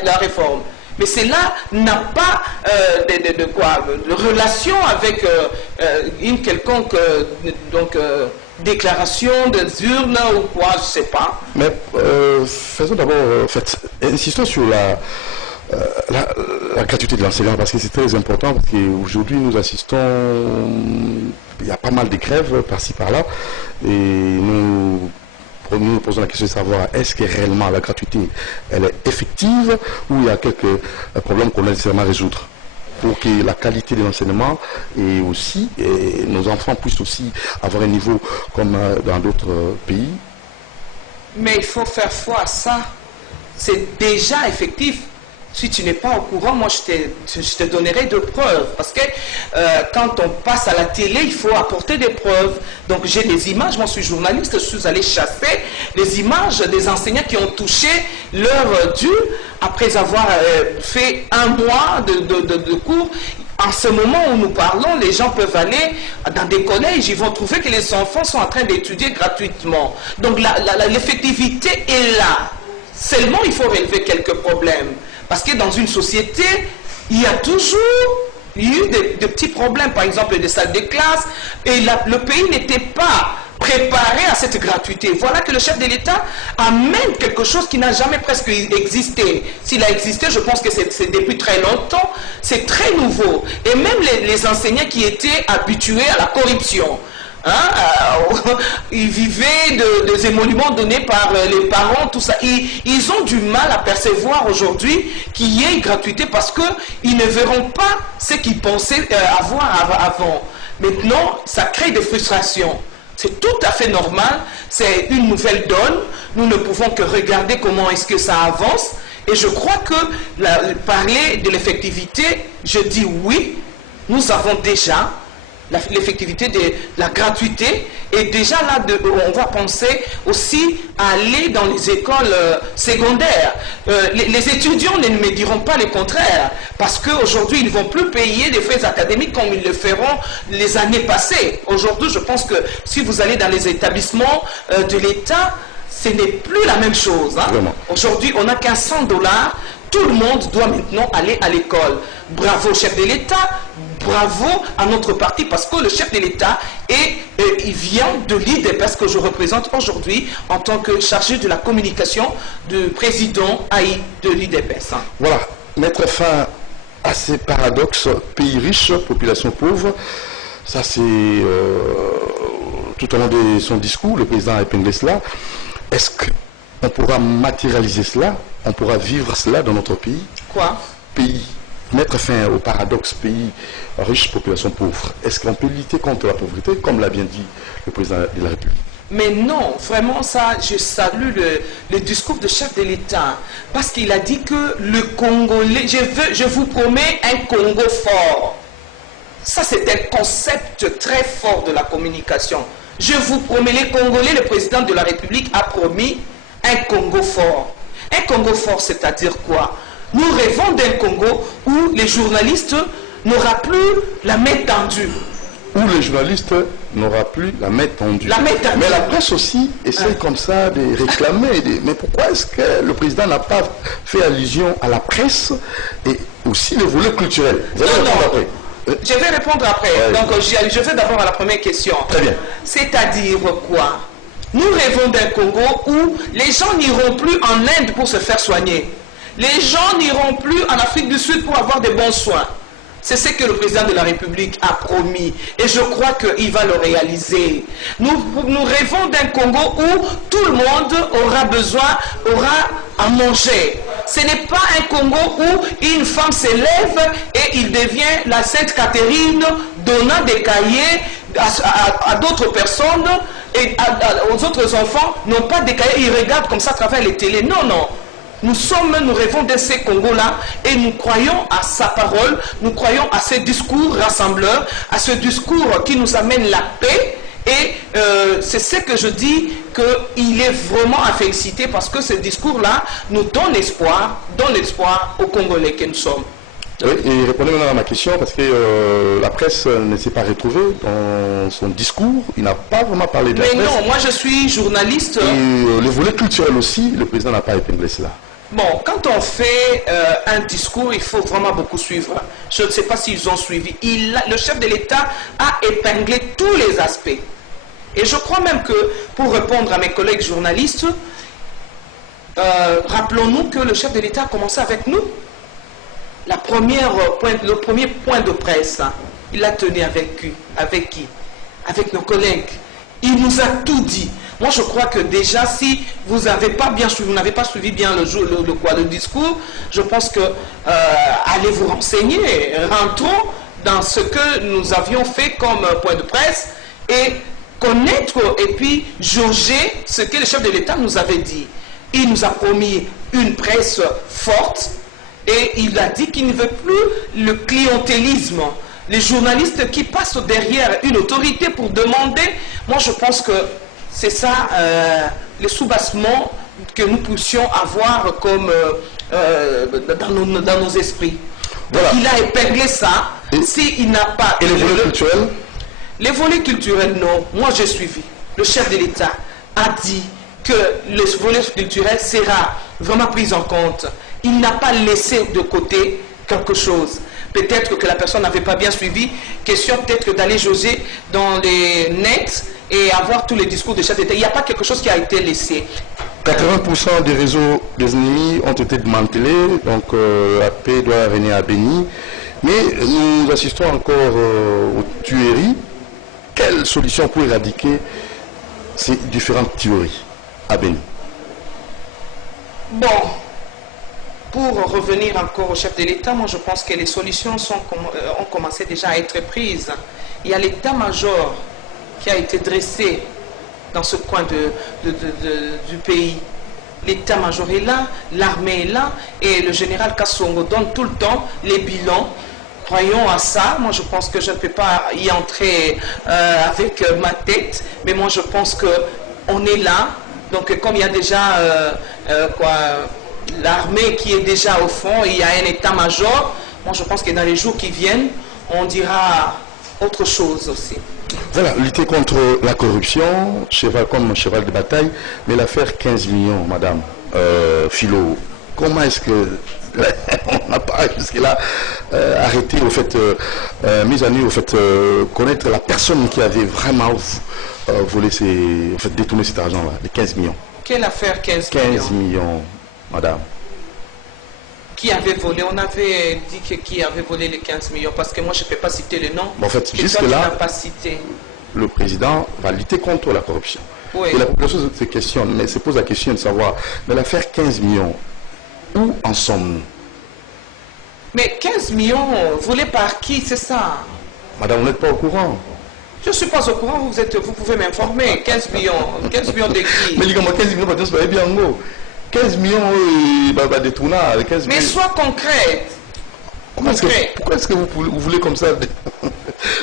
de la réforme. Mais cela n'a pas de relation avec une quelconque déclaration des urnes ou quoi, je ne sais pas. Mais faisons d'abord, insistons sur la gratuité de l'enseignement, parce que c'est très important, parce qu'aujourd'hui nous assistons, il y a pas mal de grèves par-ci par-là, et nous posons la question de savoir est-ce que réellement la gratuité elle est effective, ou il y a quelques problèmes qu'on doit nécessairement résoudre pour que la qualité de l'enseignement et aussi nos enfants puissent aussi avoir un niveau comme dans d'autres pays. Mais il faut faire foi à ça. C'est déjà effectif. Si tu n'es pas au courant, moi je te donnerai de preuves. Parce que quand on passe à la télé, il faut apporter des preuves. Donc j'ai des images, moi je suis journaliste, je suis allé chasser les images des enseignants qui ont touché leur dû après avoir fait un mois de cours. En ce moment où nous parlons, les gens peuvent aller dans des collèges, ils vont trouver que les enfants sont en train d'étudier gratuitement. Donc l'effectivité est là. Seulement il faut relever quelques problèmes. Parce que dans une société, il y a toujours eu des petits problèmes, par exemple des salles de classe, et le pays n'était pas préparé à cette gratuité. Voilà que le chef de l'État amène quelque chose qui n'a jamais presque existé. S'il a existé, je pense que c'est depuis très longtemps, c'est très nouveau. Et même les enseignants qui étaient habitués à la corruption, ils vivaient des émoluments donnés par les parents, tout ça. Ils ont du mal à percevoir aujourd'hui qu'il y ait gratuité parce qu'ils ne verront pas ce qu'ils pensaient avoir avant. Maintenant, ça crée des frustrations. C'est tout à fait normal, c'est une nouvelle donne. Nous ne pouvons que regarder comment est-ce que ça avance. Et je crois que parler de l'effectivité, je dis oui, nous avons déjà l'effectivité de la gratuité, et déjà là on va penser aussi à aller dans les écoles secondaires. Les étudiants ne me diront pas le contraire, parce qu'aujourd'hui ils ne vont plus payer des frais académiques comme ils le feront les années passées. Aujourd'hui je pense que si vous allez dans les établissements de l'État, ce n'est plus la même chose. Aujourd'hui on n'a qu'un $100, tout le monde doit maintenant aller à l'école. Bravo au chef de l'État, bravo à notre parti, parce que le chef de l'État il vient de l'IDPS que je représente aujourd'hui en tant que chargé de la communication du président AI de l'IDPS. Voilà, mettre fin à ces paradoxes, pays riche, population pauvre, ça c'est tout au long de son discours, le président a épinglé cela. Est-ce qu'on pourra matérialiser cela, on pourra vivre cela dans notre pays? Quoi? Pays. Mettre fin au paradoxe pays riche, population pauvre. Est-ce qu'on peut lutter contre la pauvreté, comme l'a bien dit le président de la République? Mais non, vraiment ça, je salue le discours du chef de l'État, parce qu'il a dit que le Congolais, je vous promets un Congo fort. Ça c'est un concept très fort de la communication. Je vous promets, les Congolais, le président de la République a promis un Congo fort. Un Congo fort, c'est-à-dire quoi? Nous rêvons d'un Congo où les journalistes n'auront plus la main tendue. Où les journalistes n'auront plus la main tendue. Mais la presse aussi essaie comme ça de réclamer. Mais pourquoi est-ce que le président n'a pas fait allusion à la presse et aussi le volet culturel? Vous allez répondre après. Je vais répondre après. Ouais. Donc je vais d'abord à la première question. Très bien. C'est-à-dire quoi? Nous rêvons d'un Congo où les gens n'iront plus en Inde pour se faire soigner. Les gens n'iront plus en Afrique du Sud pour avoir des bons soins. C'est ce que le président de la République a promis. Et je crois qu'il va le réaliser. Nous rêvons d'un Congo où tout le monde aura à manger. Ce n'est pas un Congo où une femme s'élève et il devient la Sainte Catherine donnant des cahiers à d'autres personnes et aux autres enfants n'ont pas des cahiers, ils regardent comme ça à travers les télés. Non, non. Nous rêvons de ces Congos-là et nous croyons à sa parole, nous croyons à ce discours rassembleur, à ce discours qui nous amène la paix. Et c'est ce que je dis, qu'il est vraiment à féliciter parce que ce discours-là nous donne espoir aux Congolais que nous sommes. Oui, et répondez maintenant à ma question parce que la presse ne s'est pas retrouvée dans son discours, il n'a pas vraiment parlé de la presse. Mais non, moi je suis journaliste. Et le volet culturel aussi, le président n'a pas épinglé cela. Bon, quand on fait un discours, il faut vraiment beaucoup suivre. Je ne sais pas s'ils ont suivi. Le chef de l'État a épinglé tous les aspects. Et je crois même que, pour répondre à mes collègues journalistes, rappelons-nous que le chef de l'État a commencé avec nous. Le premier point de presse, il l'a tenu avec qui? Avec nos collègues. Il nous a tout dit. Moi, je crois que déjà, si vous n'avez pas bien suivi, vous n'avez pas suivi bien le discours, je pense que allez vous renseigner. Rentrons dans ce que nous avions fait comme point de presse et connaître et puis jauger ce que le chef de l'État nous avait dit. Il nous a promis une presse forte et il a dit qu'il ne veut plus le clientélisme. Les journalistes qui passent derrière une autorité pour demander, moi je pense que c'est ça le soubassement que nous puissions avoir comme dans nos esprits. Voilà. Donc il a épinglé ça. S'il n'a pas... Et les volets culturels? Les volets culturels, non. Moi j'ai suivi. Le chef de l'État a dit que le volet culturel sera vraiment pris en compte. Il n'a pas laissé de côté quelque chose. Peut-être que la personne n'avait pas bien suivi. Question peut-être d'aller jauger dans les nets et avoir tous les discours de chef d'État. Il n'y a pas quelque chose qui a été laissé. 80% des réseaux des ennemis ont été démantelés, donc la paix doit revenir à Béni. Mais nous assistons encore aux tueries. Quelle solution pour éradiquer ces différentes tueries à Béni? Bon. Pour revenir encore au chef de l'État, moi je pense que les solutions ont commencé déjà à être prises. Il y a l'état-major qui a été dressé dans ce coin du pays. L'état-major est là, l'armée est là, et le général Kassongo donne tout le temps les bilans. Croyons à ça. Moi je pense que je ne peux pas y entrer avec ma tête, mais moi je pense qu'on est là. Donc comme il y a déjà l'armée qui est déjà au fond, il y a un état-major. Moi, je pense que dans les jours qui viennent, on dira autre chose aussi. Voilà, lutter contre la corruption, cheval comme cheval de bataille, mais l'affaire 15 millions, madame Philo, comment est-ce que on n'a pas jusque-là arrêté, au fait, mise à nu, au fait, connaître la personne qui avait vraiment volé, au fait, détourné cet argent-là, les 15 millions? Quelle affaire 15 millions, madame? Qui avait volé? On avait dit que qui avait volé les 15 millions, parce que moi je ne peux pas citer le nom. Bon, en fait, jusque-là, le président va lutter contre la corruption. Oui. Et la population se questionne, mais se pose la question de savoir, mais l'affaire 15 millions, où en sommes-nous? Mais 15 millions volés par qui? C'est ça? Madame, vous n'êtes pas au courant? Je ne suis pas au courant, vous pouvez m'informer. 15 millions de qui? Mais dis-moi, 15 millions, ça va bien en gros. 15 millions de tournage. Mais sois concrète. Pourquoi est-ce que vous voulez comme ça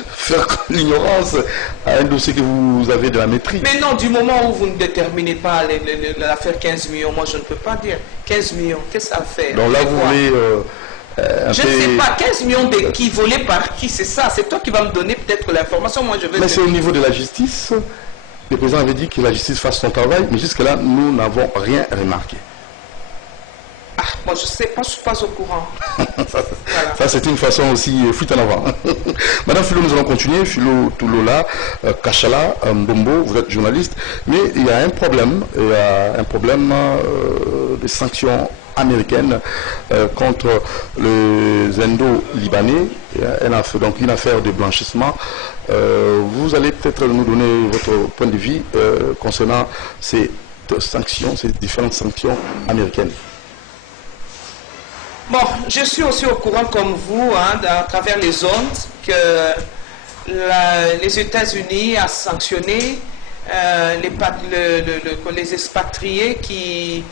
faire l'ignorance à un dossier que vous avez de la maîtrise? Mais non, du moment où vous ne déterminez pas l'affaire 15 millions, moi je ne peux pas dire 15 millions, qu'est-ce que ça fait? Donc là, vous voulez... je ne sais pas, 15 millions de qui, volés par qui, c'est ça. C'est toi qui vas me donner peut-être l'information. Moi, je vais. Mais c'est au niveau de la justice. Le président avait dit que la justice fasse son travail, mais jusque-là, nous n'avons rien remarqué. Ah, moi, je ne sais pas, je ne suis pas au courant. Ça, c'est une façon aussi fuite en avant. Madame Philo, nous allons continuer. Philo Toulola, Kachala, Mbombo, vous êtes journaliste. Mais il y a un problème. Il y a un problème des sanctions américaine contre les Indo-Libanais, donc une affaire de blanchissement. Vous allez peut-être nous donner votre point de vue concernant ces sanctions, ces différentes sanctions américaines. Bon, je suis aussi au courant comme vous, à travers les ondes, que les États-Unis ont sanctionné les expatriés qui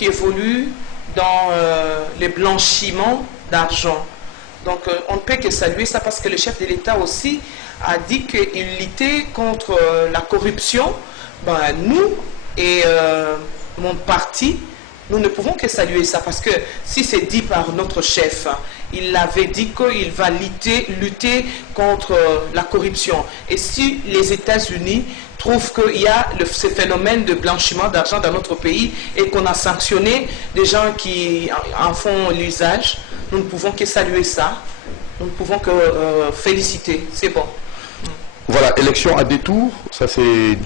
évoluent dans les blanchiments d'argent. Donc on ne peut que saluer ça parce que le chef de l'État aussi a dit qu'il luttait contre la corruption. Ben, nous et mon parti, nous ne pouvons que saluer ça parce que si c'est dit par notre chef, il avait dit qu'il va lutter contre la corruption. Et si les États-Unis trouve qu'il y a ce phénomène de blanchiment d'argent dans notre pays et qu'on a sanctionné des gens qui en font l'usage, nous ne pouvons que saluer ça. Nous ne pouvons que féliciter. C'est bon. Voilà, élection à 2 tours, ça c'est